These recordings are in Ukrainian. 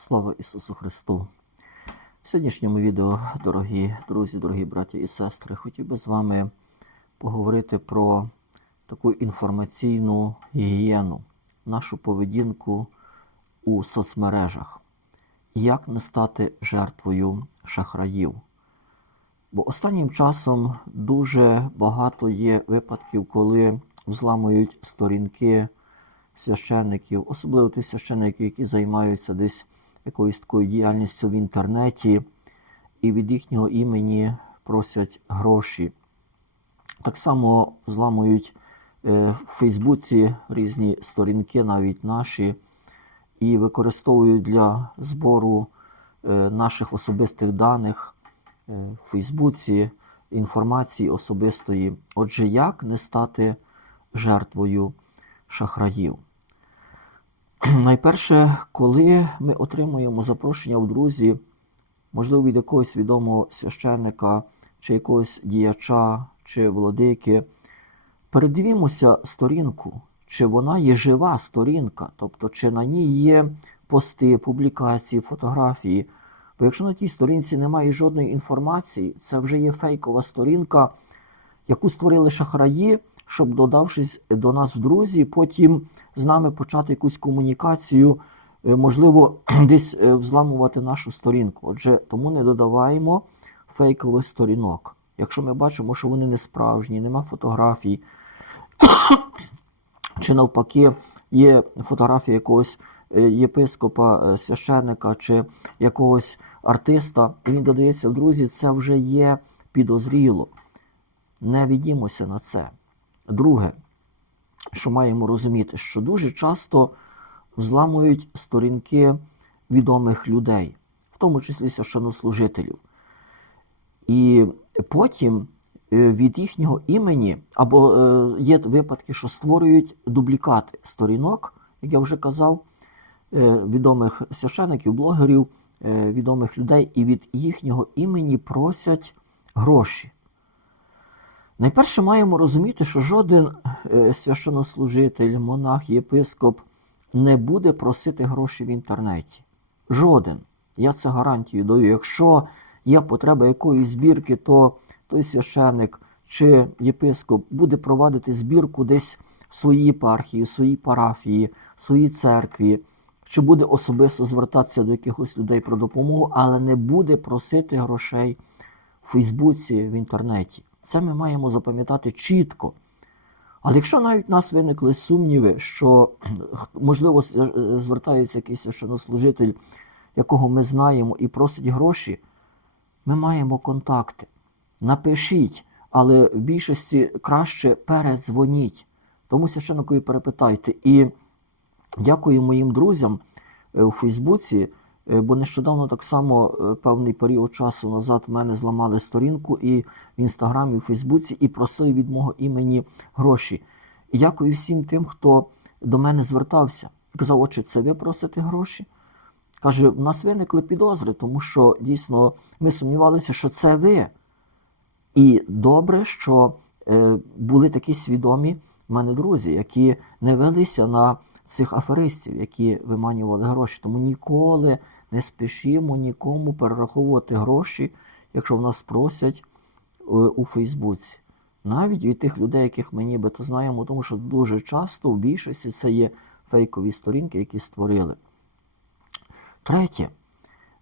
Слава Ісусу Христу! В сьогоднішньому відео, дорогі друзі, дорогі браті і сестри, хотів би з вами поговорити про таку інформаційну гігієну, нашу поведінку у соцмережах. Як не стати жертвою шахраїв? Бо останнім часом дуже багато є випадків, коли взламують сторінки священників, особливо ті священники, які займаються десь якоюсь такою діяльністю в інтернеті, і від їхнього імені просять гроші. Так само взламують е, в Фейсбуці різні сторінки, навіть наші, і використовують для збору е, наших особистих даних е, в Фейсбуці, інформації особистої. Отже, як не стати жертвою шахраїв? Найперше, коли ми отримуємо запрошення в друзі, можливо, від якогось відомого священника, чи якогось діяча, чи владики, передивімося сторінку, чи вона є жива сторінка, тобто чи на ній є пости, публікації, фотографії. Бо якщо на тій сторінці немає жодної інформації, це вже є фейкова сторінка, яку створили шахраї, щоб, додавшись до нас в друзі, потім з нами почати якусь комунікацію, е, можливо, десь е, взламувати нашу сторінку. Отже, тому не додаваємо фейкових сторінок. Якщо ми бачимо, що вони не справжні, нема фотографій, чи навпаки є фотографія якогось е, єпископа, священника чи якогось артиста, і він додається в друзі, це вже є підозріло. Не відімося на це. Друге, що маємо розуміти, що дуже часто взламують сторінки відомих людей, в тому числі священнослужителів. І потім е, від їхнього імені, або е, є випадки, що створюють дублікати сторінок, як я вже казав, е, відомих священиків, блогерів, відомих людей, і від їхнього імені просять гроші. Найперше маємо розуміти, що жоден е, священнослужитель, монах, єпископ не буде просити гроші в інтернеті. Жоден. Я це гарантію даю. Якщо є потреба якоїсь збірки, то той священник чи єпископ буде провадити збірку десь в своїй єпархії, в своїй парафії, в своїй церкві, чи буде особисто звертатися до якихось людей про допомогу, але не буде просити грошей в Фейсбуці, в інтернеті. Це ми маємо запам'ятати чітко. Але якщо навіть в нас виникли сумніви, що, можливо, звертається якийсь священнослужитель, якого ми знаємо, і просить гроші, ми маємо контакти. Напишіть, але в більшості краще передзвоніть. Тому священникові перепитайте. І дякую моїм друзям е, у Фейсбуці, бо нещодавно так само е, певний період часу назад мене зламали сторінку і в інстаграмі, і в Фейсбуці, і просили від мого імені гроші. Дякую всім тим, хто до мене звертався. Казав, отче, це ви просите гроші? Каже, в нас виникли підозри, тому що дійсно ми сумнівалися, що це ви. І добре, що е, були такі свідомі в мене друзі, які не велися на цих аферистів, які виманювали гроші. Тому ніколи не спішимо нікому перераховувати гроші, якщо в нас просять е, у Фейсбуці. Навіть від тих людей, яких ми нібито знаємо, тому що дуже часто в більшості це є фейкові сторінки, які створили. Третє,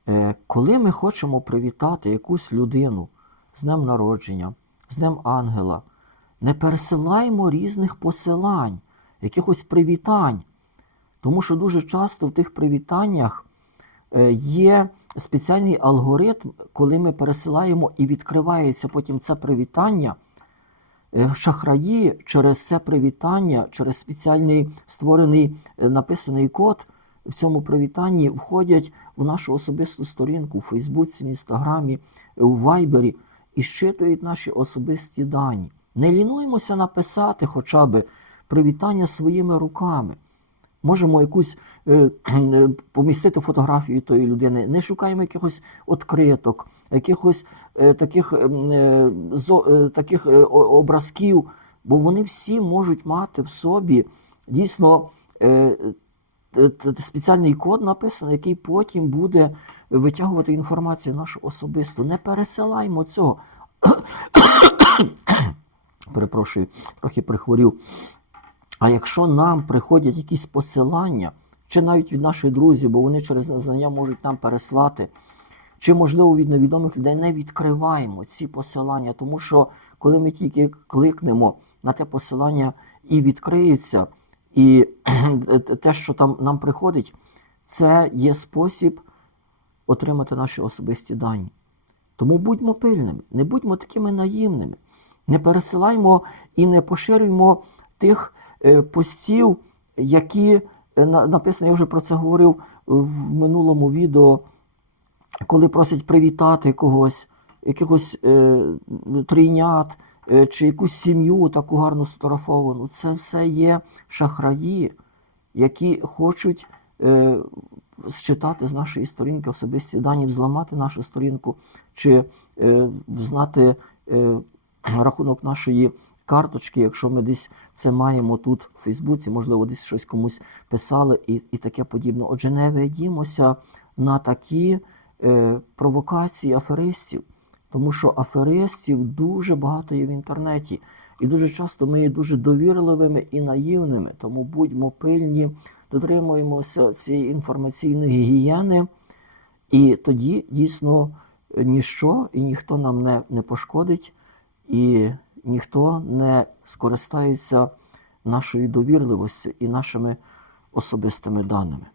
е, коли ми хочемо привітати якусь людину з днем народження, з днем ангела, не пересилаємо різних посилань, якихось привітань. Тому що дуже часто в тих привітаннях е, є спеціальний алгоритм, коли ми пересилаємо і відкривається потім це привітання. Е, Шахраї через це привітання, через спеціальний створений е, написаний код в цьому привітанні входять в нашу особисту сторінку у Фейсбуці, в Інстаграмі, у Вайбері і щитують наші особисті дані. Не лінуємося написати хоча б привітання своїми руками. Можемо якусь е, е, помістити фотографію тої людини, не шукаємо якихось откриток, якихось е, таких, ем, е, зо, е, таких е, образків, бо вони всі можуть мати в собі дійсно е, т- спеціальний код написаний, який потім буде витягувати інформацію нашу особисту. Не пересилаймо цього. Перепрошую, трохи прихворів. А якщо нам приходять якісь посилання, чи навіть від наших друзів, бо вони через незнання можуть нам переслати, чи, можливо, від невідомих людей, не відкриваємо ці посилання, тому що коли ми тільки кликнемо на те посилання і відкриється, і те, що там нам приходить, це є спосіб отримати наші особисті дані. Тому будьмо пильними, не будьмо такими наївними, не пересилаймо і не поширюємо тих постів, які е, написано, я вже про це говорив в минулому відео, коли просять привітати когось, якихось е, трійнят е, чи якусь сім'ю таку гарно сфотографовану. Це все є шахраї, які хочуть е, считати з нашої сторінки особисті дані, взламати нашу сторінку, чи е, знати е, рахунок нашої карточки, якщо ми десь це маємо тут в Фейсбуці, можливо, десь щось комусь писали і, і таке подібне. Отже, не ведімося на такі е, провокації аферистів, тому що аферистів дуже багато є в інтернеті. І дуже часто ми є дуже довірливими і наївними, тому будьмо пильні, дотримуємося цієї інформаційної гігієни, і тоді дійсно ніщо і ніхто нам не, не пошкодить, і ніхто не скористається нашою довірливістю і нашими особистими даними.